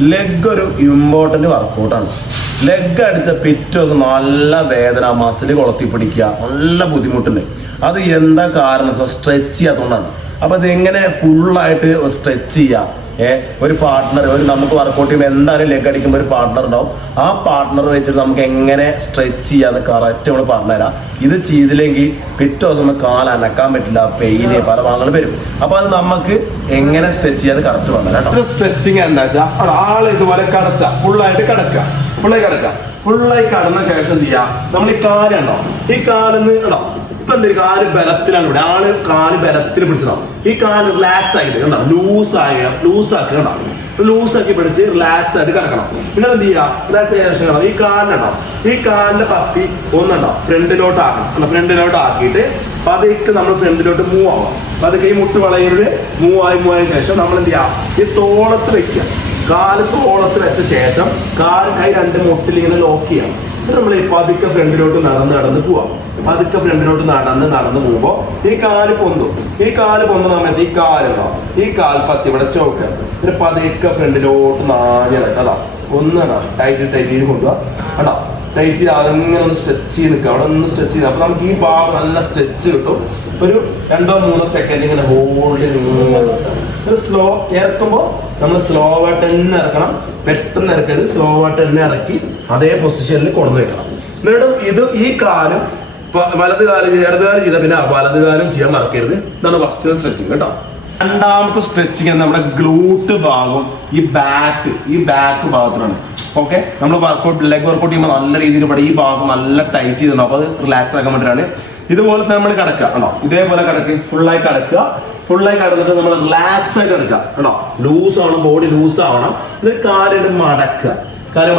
Leg ഒരു important വർക്കൗട്ടാണ്. Leg അടിച്ച പിറ്റേ ദിവസം നല്ല വേദന, മസിൽ കൊളത്തി പിടിക്കുക, നല്ല ബുദ്ധിമുട്ടുണ്ട്. അത് എന്താ കാരണം? സ്ട്രെച്ച് ചെയ്യാത്തതുകൊണ്ടാണ്. അപ്പോൾ അതെങ്ങനെ ഫുള്ളായിട്ട് സ്ട്രെച്ച് ചെയ്യാം? ഒരു പാർട്ട്ണർ, നമുക്ക് വർക്കൗട്ട് ചെയ്യുമ്പോൾ എന്തായാലും ലെഗ് അടിക്കുമ്പോൾ ഒരു പാർട്ട്ണർ ഉണ്ടാവും. ആ പാർട്ട്ണർ വെച്ചിട്ട് നമുക്ക് എങ്ങനെ സ്ട്രെച്ച് ചെയ്യാന്ന് കറക്റ്റ് നമ്മൾ പറഞ്ഞുതരാം. ഇത് ചെയ്തില്ലെങ്കിൽ പിറ്റേ ദിവസം നമുക്ക് കാൽ അനക്കാൻ പറ്റില്ല, പെയിന് പല ഭാഗങ്ങൾ വരും. അപ്പോൾ അത് നമുക്ക് എങ്ങനെ സ്ട്രെച്ച് ചെയ്യാന്ന് കറക്റ്റ് പറഞ്ഞുതരാം. സ്ട്രെച്ചിങ് എന്താ വെച്ചാൽ ആള് ഇതുപോലെ കിടക്കുക, ഫുള്ളായി കടന്ന ശേഷം എന്ത് ചെയ്യാം? നമ്മൾ ഈ കാലുണ്ടോ, ഈ കാലിന്ന് കേട്ടോ, ഇപ്പൊ എന്തൊരു കാല് ബലത്തിലാണ് ഇവിടെ, ആള് കാല് ബലത്തിൽ പിടിച്ചതാവും. ഈ കാല് റിലാക്സ് ആയിട്ട് കണ്ടോ, ലൂസാക്കി കണ്ടോ, ലൂസാക്കി പിടിച്ച് റിലാക്സ് ആയിട്ട് കിടക്കണം. നിങ്ങൾ എന്ത് ചെയ്യാം? റിലാക്സ് ചെയ്ത ശേഷം കണ്ടോ, ഈ കാലിനുണ്ടോ, ഈ കാലിന്റെ പത്തി ഒന്നുണ്ടോ ഫ്രണ്ടിലോട്ട് ആക്കണം. ഫ്രണ്ടിലോട്ട് ആക്കിയിട്ട് പതുക്കെ നമ്മൾ ഫ്രണ്ടിലോട്ട് മൂവ് ആവാം. പതുക്കെ ഈ മുട്ട് വളയരുത്. മൂവ് ആയ ശേഷം നമ്മൾ എന്ത് ചെയ്യാം? ഈ തോളത്ത് വെക്കുക. കാല് തോളത്ത് വെച്ച ശേഷം കൈ രണ്ട് മുട്ടിൽ ഇങ്ങനെ ലോക്ക് ചെയ്യാം. നമ്മൾ ഈ പതുക്കെ ഫ്രണ്ടിലോട്ട് നടന്ന് പോവാം. പതുക്കെ ഫ്രണ്ടിലോട്ട് നടന്ന് പോകുമ്പോൾ ഈ കാല് പൊന്തും. ഈ കാല് പൊന്നുന്ന സമയത്ത് ഈ കാലുണ്ടോ, ഈ കാൽപ്പത്തി ഇവിടെ ചോക്കുക. പിന്നെ പതുക്കെ ഫ്രണ്ടിലോട്ട് നാഞ്ഞിടക്കതാ ഒന്നാണോ ടൈറ്റ് ചെയ്ത് കൊണ്ടുപോവാ. കേട്ടോ, ടൈറ്റ് ചെയ്ത് അതിങ്ങനെ ഒന്ന് സ്ട്രെച്ച് ചെയ്ത് നിൽക്കുക. അവിടെ ഒന്ന് സ്ട്രെച്ച് ചെയ്ത് അപ്പൊ നമുക്ക് ഈ ഭാഗം നല്ല സ്ട്രെച്ച് കിട്ടും. ഒരു 2-3 സെക്കൻഡ് ഇങ്ങനെ ഹോൾഡ് ഒരു സ്ലോ ഇറക്കുമ്പോൾ നമ്മൾ സ്ലോ ആയിട്ട് തന്നെ ഇറക്കണം. പെട്ടെന്ന് ഇറക്കരുത്, സ്ലോ ആയിട്ട് തന്നെ ഇറക്കി അതേ പൊസിഷനിൽ കൊണ്ടു വെക്കണം. എന്നിട്ട് ഈ കാലും ഇടത് കാലം ചെയ്താൽ പിന്നെ വലത് കാലം ചെയ്യാൻ മറക്കരുത്. ഇതാണ് ഫസ്റ്റ് സ്ട്രെച്ചിങ് കേട്ടോ. രണ്ടാമത്തെ സ്ട്രെച്ചിങ് നമ്മുടെ ഗ്ലൂട്ട് ഭാഗം, ഈ ബാക്ക് ഭാഗത്തിനാണ്. ഓക്കെ, നമ്മൾ ലെഗ് വർക്കൗട്ട് ചെയ്യുമ്പോൾ നല്ല രീതിയിൽ ഈ ഭാഗം നല്ല ടൈറ്റ് ചെയ്തിട്ടുണ്ടോ, അപ്പൊ അത് റിലാക്സ് ആക്കാൻ വേണ്ടിയിട്ടാണ്. ഇതുപോലെ തന്നെ നമ്മൾ കിടക്കുക കേട്ടോ, ഇതേപോലെ ഫുള്ളായി കിടന്നിട്ട് നമ്മൾ റിലാക്സ് ആയിട്ട് കിടക്കുക കേട്ടോ. ലൂസ് ആവണം, ബോഡി ലൂസ് ആവണം. എന്നിട്ട് കാല് മടക്കുക, കാല്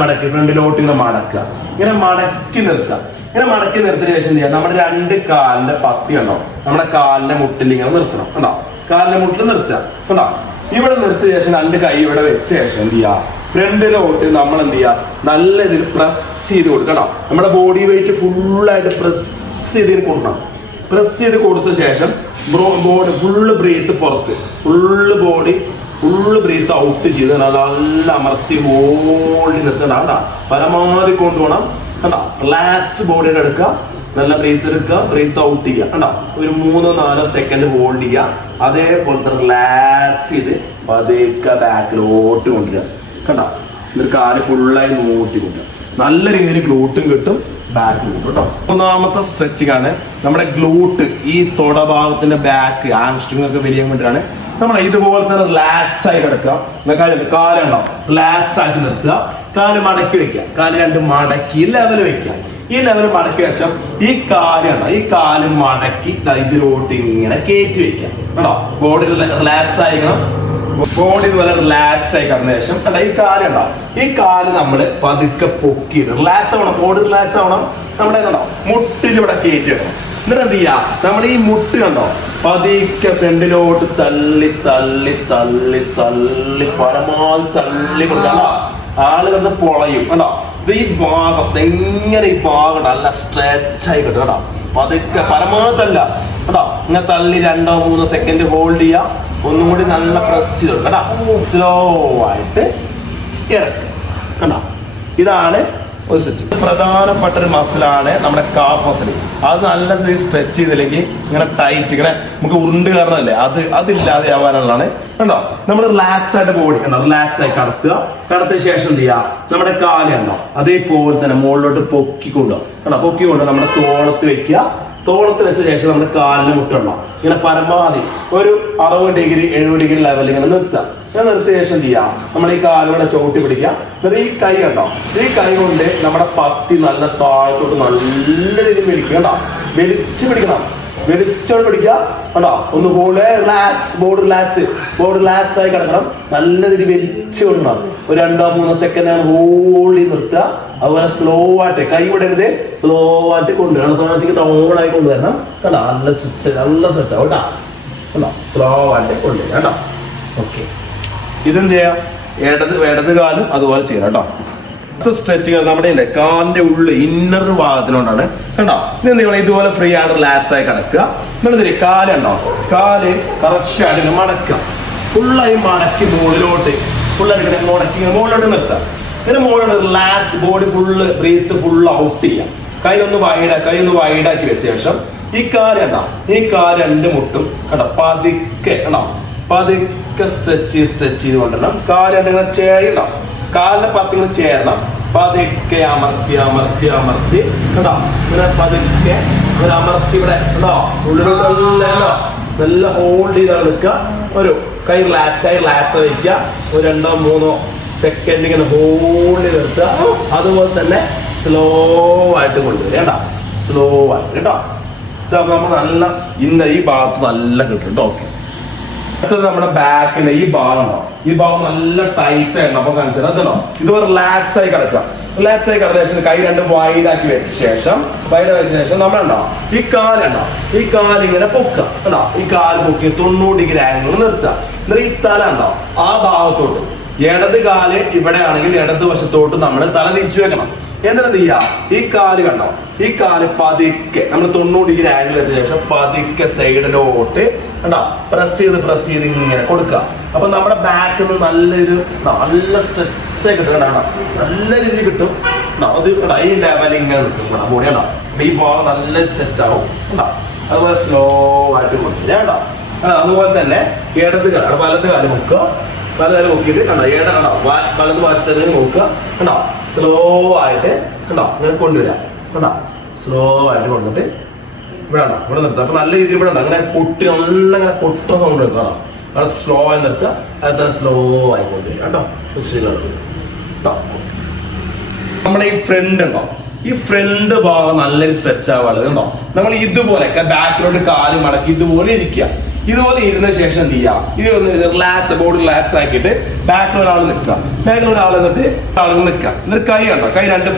മടക്കി ഫ്രണ്ടിലോട്ട് ഇങ്ങനെ മടക്കുക, ഇങ്ങനെ മടക്കി നിർത്തുക. ഇങ്ങനെ മടക്കി നിർത്തിയ ശേഷം ചെയ്യാം, നമ്മുടെ 2 കാലിന്റെ പത്തി ഉണ്ടോ, നമ്മുടെ കാലിന്റെ മുട്ടിൽ ഇങ്ങനെ നിർത്തണം കേട്ടോ. കാലിന്റെ മുട്ടിൽ നിർത്തുക കേട്ടോ. ഇവിടെ നിർത്തിയ ശേഷം 2 കൈ ഇവിടെ വെച്ച ശേഷം എന്ത് ചെയ്യാ? ഫ്രണ്ടിലോട്ട് നമ്മൾ എന്ത് ചെയ്യാ? നല്ല രീതിയിൽ പ്രസ് ചെയ്ത് കൊടുക്കണം. നമ്മുടെ ബോഡി വെയിറ്റ് ഫുള്ളായിട്ട് പ്രസ് ചെയ്ത് കൊടുക്കണം. പ്രസ് ചെയ്ത് കൊടുത്ത ശേഷം ബോഡി ഫുള്ള് ബ്രീത്ത് പുറത്ത്, ഫുള്ള് ബ്രീത്ത് ഔട്ട് ചെയ്ത് നല്ല അമർത്തി ഹോൾഡ് നിർത്തണം കേട്ടോ. പരമാവധി കൊണ്ടുപോകണം കേട്ടോ. റിലാക്സ് ബോഡിയുടെ എടുക്കുക, നല്ല ബ്രീത്ത് എടുക്കുക, ബ്രീത്ത് ഔട്ട് ചെയ്യുക കേട്ടോ. ഒരു 3-4 സെക്കൻഡ് ഹോൾഡ് ചെയ്യുക. അതേപോലത്തെ റിലാക്സ് ചെയ്ത് പതുക്കെ ബാക്കിലോട്ട് കൊണ്ടുവരിക കേട്ടോ. എന്നിട്ട് കാല് ഫുള്ളായി നോട്ടി കൊണ്ടുവരിക. നല്ല രീതിയിൽ ഗ്ലൂട്ടും കിട്ടും, ബാക്ക് കിട്ടും കേട്ടോ. 3ാമത്തെ സ്ട്രെച്ചിങ് ആണ് നമ്മുടെ ഗ്ലൂട്ട്. ഈ തൊടഭാഗത്തിന്റെ ബാക്ക് ആംസ്ട്രിങ് ഒക്കെ വരികയും വേണ്ടിയിട്ടാണ് നമ്മൾ ഇതുപോലെ തന്നെ റിലാക്സ് ആയി കിടക്കുക. കാലുണ്ടോ, റിലാക്സ് ആക്കി നിർത്തുക. കാല് മടക്കി വെക്കുക, കാല് 2 മടക്കി ലെവൽ വെക്കുക. ഈ ലെവൽ മടക്കി വെച്ചാൽ ഈ കാല് മടക്കി ഇതിലോട്ട് ഇങ്ങനെ കയറ്റി വെക്കുക കേട്ടോ. ബോഡി റിലാക്സ് ആയിരിക്കണം. ബോഡി ഇതുപോലെ റിലാക്സ് ആയി കിടന്ന ശേഷം അല്ല ഈ കാലുണ്ടോ, ഈ കാല് നമ്മൾ പതുക്കെ പൊക്കി റിലാക്സ് ആവണം. ബോഡി റിലാക്സ് ആവണം. നമ്മുടെ കണ്ടോ മുട്ടിലിവിടെ കയറ്റി വെക്കണം. എന്നിട്ട് എന്ത് ചെയ്യാ? നമ്മൾ ഈ മുട്ട് കണ്ടോ പതുക്കെ ഫ്രണ്ടിലോട്ട് തള്ളി പരമാവധി തള്ളി കൊടുക്കണ്ട. ആള് കിടന്ന് പൊളയും കേട്ടോ. ഇത് ഈ ഭാഗം എങ്ങനെ ഈ ഭാഗം നല്ല സ്ട്രെച്ച് ആയി കിട്ടും കേട്ടോ. പതുക്കെ പരമാവധി അല്ല കേട്ടോ, ഇങ്ങനെ തള്ളി 2-3 സെക്കൻഡ് ഹോൾഡ് ചെയ്യുക. ഒന്നും കൂടി നല്ല പ്രസ് ചെയ്ത് കേട്ടോ. സ്ലോ ആയിട്ട് ഇറക്കുക കേട്ടോ. ഇതാണ് ഒരു സ്ട്രെച്ച്. പ്രധാനപ്പെട്ട ഒരു മസിലാണ് നമ്മുടെ കാഫ് മസിൽ. അത് നല്ല സ്ട്രെച്ച് ചെയ്തില്ലെങ്കിൽ ഇങ്ങനെ ടൈറ്റ് ഇങ്ങനെ നമുക്ക് ഉരുണ്ട് കയറണല്ലേ, അതില്ലാതെ ആവാനുള്ളതാണ് കണ്ടോ. നമ്മൾ റിലാക്സ് ആയിട്ട് ബോഡി കണ്ടോ, റിലാക്സ് ആയി കടത്തിയ ശേഷം എന്ത് ചെയ്യുക? നമ്മുടെ കാല് കണ്ടോ അതേപോലെ തന്നെ മുകളിലോട്ട് പൊക്കിക്കൊണ്ടോ കണ്ടോ, പൊക്കിക്കൊണ്ടോ നമ്മുടെ തോളത്ത് വെക്കുക. തോളത്ത് വെച്ച ശേഷം നമ്മുടെ കാലിന് മുട്ടുണ്ടോ ഇങ്ങനെ പരമാവധി ഒരു 60 ഡിഗ്രി 70 ഡിഗ്രി ലെവലിൽ ഇങ്ങനെ നിർത്തുക. നിർത്തിയ ശേഷം ചെയ്യാം, നമ്മൾ ഈ കാലുകൂടെ ചവിട്ടി പിടിക്കുക. എന്നിട്ട് ഈ കൈ കണ്ടോ, ഈ കൈ കൊണ്ട് നമ്മുടെ പത്തി നല്ല താഴത്തോട്ട് നല്ല രീതിയിൽ വലിക്കുക കേട്ടോ. വലിച്ചോട് പിടിക്കുക കേട്ടോ. ഒന്ന് ബോഡി റിലാക്സ് ആയി കിടക്കണം. നല്ല രീതിയിൽ വലിച്ചു കൊണ്ടാണ് ഒരു 2-3 സെക്കൻഡ് ഹോൾഡ് നിർത്തുക. അതുപോലെ സ്ലോ ആയിട്ട് കൈ വിടരുത്, സ്ലോ ആയിട്ട് കൊണ്ടുവരണം. ഡൗണായി കൊണ്ടുവരണം കേട്ടോ. നല്ല സ്ട്രെച്ച് കേട്ടോ കേട്ടോ. സ്ലോ ആയിട്ട് കൊണ്ടുവരണം കേട്ടോ. ഓക്കെ, ഇതും ചെയ്യാം. ഇടത് കാലും അതുപോലെ ചെയ്യാം കേട്ടോ. സ്ട്രെച്ചുകൾ നമ്മുടെ കാലിന്റെ ഉള്ളിൽ ഇന്നർ ഭാഗത്തിനോണ്ടാണ് കണ്ടോ. നിങ്ങൾ ഇതുപോലെ ഫ്രീ ആണ് റിലാക്സ് ആയി കിടക്കുക. എന്നിട്ട് കാലുണ്ടോ, കാല് കറക്റ്റ് ആയിട്ട് മടക്കുക. ഫുള്ളായി മടക്കി മുകളിലോട്ട് ഫുള്ളായിട്ട് ഇങ്ങനെ മുടക്കി മുകളിലോട്ട് നിർത്താം. ഇങ്ങനെ മുകളിലോട്ട് relax, body full breath full out ചെയ്യാം. കൈ ഒന്ന് വൈഡാക്കി വെച്ച ശേഷം ഈ കാല് കണ്ട, ഈ കാല് രണ്ട് മുട്ടും കണ്ട പതുക്കെ കണ്ടോ, പതുക്കെ സ്ട്രെച്ച് ചെയ്ത് കൊണ്ടിരണം. കാല് രണ്ടിങ്ങനെ ചേരണം, കാലിന്റെ പത്തിങ്ങനെ ചേരണം. പതുക്കെ അമർത്തി കേട്ടോ, ഇങ്ങനെ പതുക്കെ ഇങ്ങനെ അമർത്തി ഇവിടെ കേട്ടോ, ഉള്ളിലോട്ട് നല്ല ഹോൾഡ് ചെയ്താണ് നിൽക്കുക. ഒരു കൈ റിലാക്സ് വയ്ക്കുക. ഒരു 2-3 സെക്കൻഡ് ഇങ്ങനെ ഹോൾഡ് ചെയ്ത് നിർത്തുക. അതുപോലെ തന്നെ സ്ലോ ആയിട്ട് കൊണ്ടുവരിക കേട്ടോ, സ്ലോ ആയിട്ട് കേട്ടോ. നമ്മൾ നല്ല ഈ ഭാഗത്ത് നല്ല കിട്ടും കേട്ടോ. ഓക്കെ, അടുത്തത് നമ്മുടെ ബാക്കിന്റെ ഈ ഭാഗം നല്ല ടൈറ്റ് ആയിരുന്നു. അപ്പൊ കാണിച്ചത് അതല്ലോ, ഇതുപോലെ റിലാക്സ് ആയി കിടക്കുക. റിലാക്സ് ആയി കിടന്ന ശേഷം കൈ രണ്ട് വൈഡാക്കി വെച്ച ശേഷം നമ്മളുണ്ടോ ഈ കാല് ഇങ്ങനെ പൊക്കുക കേട്ടോ. ഈ കാല് പൊക്കി 90 ഡിഗ്രി ആംഗിൾ നിർത്തുക. എന്നിട്ട് ഈ തല ഉണ്ടോ ആ ഭാഗത്തോട്ട്, ഇടത് കാല് ഇവിടെ ആണെങ്കിൽ ഇടത് വശത്തോട്ട് നമ്മൾ തല തിരിച്ചു വെക്കണം. എന്നിട്ട് എന്ത് ചെയ്യാ, ഈ കാല് കണ്ടോ, ഈ കാല് പതുക്കെ നമ്മൾ 90 ഡിഗ്രി ആംഗിൾ വെച്ച ശേഷം പതുക്കെ സൈഡിലോട്ട് കണ്ടോ പ്രസ് ചെയ്ത് ഇങ്ങനെ കൊടുക്കുക. അപ്പൊ നമ്മുടെ ബാക്കിൽ നിന്ന് നല്ല സ്ട്രെച്ച് ആയി കിട്ടും കേട്ടോ, നല്ല രീതിയിൽ കിട്ടും. അത് ഈ ലെവൽ ഇങ്ങനെ നിൽക്കും ബോഡി കണ്ടോ, ഈ ഭാഗം നല്ല സ്ട്രെച്ച് ആവും കേട്ടോ. അതുപോലെ സ്ലോ ആയിട്ട് കൊടുക്കില്ല കേട്ടോ. അതുപോലെ തന്നെ വലത് കാല് മുക്കുക, വലത് നോക്കിയിട്ട് കണ്ടോ വലത് വശത്തേക്ക് നോക്കുക കണ്ടോ, സ്ലോ ആയിട്ട് കണ്ടോ ഇങ്ങനെ കൊണ്ടുവരാം കണ്ടോ, സ്ലോ ആയിട്ട് കൊണ്ടിട്ട് ഇവിടെ നിർത്തുക. അപ്പൊ നല്ല രീതിയിൽ ഇവിടെ അങ്ങനെ നല്ല പൊട്ട സൗണ്ട് എടുക്കുക കേട്ടോ. അവിടെ സ്ലോ ആയി നിർത്തുക, അത് സ്ലോ ആയി കൊണ്ടുവരിക കേട്ടോ. നമ്മുടെ ഈ ഫ്രണ്ട് ഉണ്ടോ, ഈ ഫ്രണ്ട് ഭാഗം നല്ലൊരു സ്ട്രെച്ച് ആവാനുള്ളത് കണ്ടോ. നമ്മൾ ഇതുപോലെ ബാക്കിലോട്ട് കാല് മടക്കി ഇതുപോലെ ഇരിക്കുക. ഇതുപോലെ ഇരുന്ന ശേഷം എന്ത് ചെയ്യാം, ഇത് ഒന്ന് ബോഡി റിലാക്സ് ആക്കിയിട്ട് ബാക്കിൽ ഒരാൾ നിൽക്കുക. ബാക്കിൽ ഒരാൾ എന്നിട്ട് എന്നിട്ട് കൈ കണ്ടോ, കൈ രണ്ട്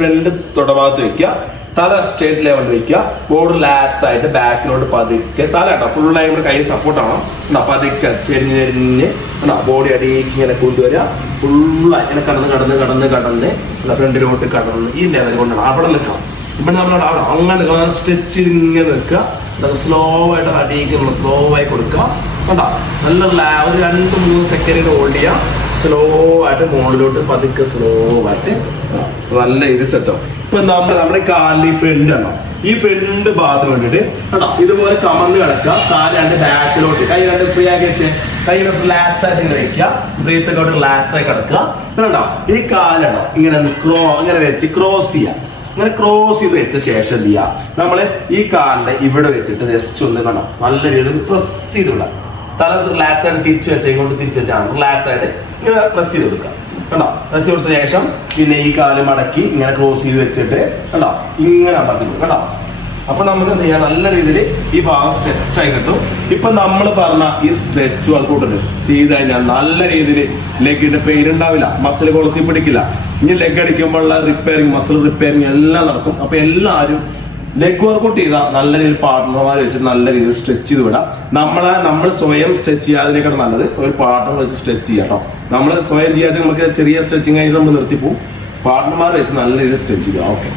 ഫ്രണ്ട് തൊടഭാഗത്ത് വെക്കുക. തല സ്ട്രേറ്റ് ലെവലിൽ വെക്കുക. ബോഡി റിലാക്സ് ആയിട്ട് ബാക്കിലോട്ട് പതുക്കെ തല കേട്ടോ ഫുള്ളായി ഇവിടെ കൈ സപ്പോർട്ടാണോ പതുക്കെ ചെരിഞ്ഞ് ബോഡി അടിയിലേക്ക് ഇങ്ങനെ കൊണ്ടുവരിക. ഫുള്ളായി ഇങ്ങനെ കടന്ന് ഫ്രണ്ടിലോട്ട് കടന്ന് ഈ ലെവൽ കൊണ്ടാണ് അവിടെ നിൽക്കണം. ഇവിടെ നമ്മൾ അങ്ങനെ സ്ട്രെച്ച് ചെയ്ത് ഇങ്ങനെ നിൽക്കുക. സ്ലോ ആയിട്ട് അടിയിലേക്ക് സ്ലോ ആയി കൊടുക്കുക കണ്ടോ. നല്ല ഒരു 2-3 സെക്കൻഡ് ഹോൾഡ് ചെയ്യുക. സ്ലോ ആയിട്ട് മുകളിലോട്ട് പതുക്കെ സ്ലോ ആയിട്ട് നല്ല ഇത് സെറ്റോ. ഇപ്പൊ നമ്മുടെ കാലിൽ ഫ്രണ്ട് ആണോ, ഈ ഫ്രണ്ട് ഭാഗത്തിന് വേണ്ടിട്ട് കേട്ടോ ഇതുപോലെ കമന്ന് കിടക്കുക. കാല് രണ്ട് ബാക്കിലോട്ട്, കൈ രണ്ട് ഫ്രീ ആക്കി വെച്ച് കൈ റിലാക്സ് ആയിട്ട് ഇങ്ങനെ വെക്കുക. ബ്രീത്ത് ഒക്കെ റിലാക്സ് ആയി കിടക്കുക കേട്ടോ. ഈ കാലാണോ ഇങ്ങനെ വെച്ച് ക്രോസ് ചെയ്യാം. ഇങ്ങനെ ക്രോസ് ചെയ്ത് വെച്ച ശേഷം എന്ത് ചെയ്യാം, നമ്മള് ഈ കാലിന്റെ ഇവിടെ വെച്ചിട്ട് ജസ്റ്റ് ഒന്ന് കണ്ടോ നല്ല രീതിയിൽ പ്രസ് ചെയ്ത് വിടാം. തല റിലാക്സ് ആയിട്ട് തിരിച്ചു വെച്ചാണ് റിലാക്സ് ആയിട്ട് ഇങ്ങനെ പ്രസ് ചെയ്ത് കൊടുക്കുക കണ്ടോ. പ്രസ് കൊടുത്ത ശേഷം പിന്നെ ഈ കാല് മടക്കി ഇങ്ങനെ ക്രോസ് ചെയ്ത് വെച്ചിട്ട് കണ്ടോ ഇങ്ങനെ അമർത്തി കണ്ടോ. അപ്പൊ നമുക്ക് എന്ത് ചെയ്യാം, നല്ല രീതിയിൽ ഈ ഭാഗം സ്ട്രെച്ച് ആയി കിട്ടും. ഇപ്പൊ നമ്മൾ പറഞ്ഞ ഈ സ്ട്രെച്ച് വർക്കൗട്ട് ചെയ്ത് കഴിഞ്ഞാൽ നല്ല രീതിയിൽ ലെഗിന്റെ പെയിൻ ഉണ്ടാവില്ല, മസിൽ കൊളുത്തി പിടിക്കില്ല. ഇനി ലെഗ് അടിക്കുമ്പോഴുള്ള മസിൽ റിപ്പയറിങ് എല്ലാം നടക്കും. അപ്പൊ എല്ലാവരും ലെഗ് വർക്കൗട്ട് ചെയ്താൽ നല്ല രീതിയിൽ പാർട്ട്ണർമാർ വെച്ചിട്ട് നല്ല രീതിയിൽ സ്ട്രെച്ച് ചെയ്ത് വിടാം. നമ്മൾ സ്വയം സ്ട്രെച്ച് ചെയ്യാതിനേക്കാൾ നല്ലത് ഒരു പാർട്ട്ണർ വെച്ച് സ്ട്രെച്ച് ചെയ്യാം കേട്ടോ. നമ്മൾ സ്വയം ചെയ്യാതെ നമുക്ക് ചെറിയ സ്ട്രെച്ചിങ് ആയിട്ട് നമ്മൾ നിർത്തിപ്പോവും. പാർട്ട്ണർമാർ വെച്ച് നല്ല രീതിയിൽ സ്ട്രെച്ച് ചെയ്യാം. ഓക്കെ.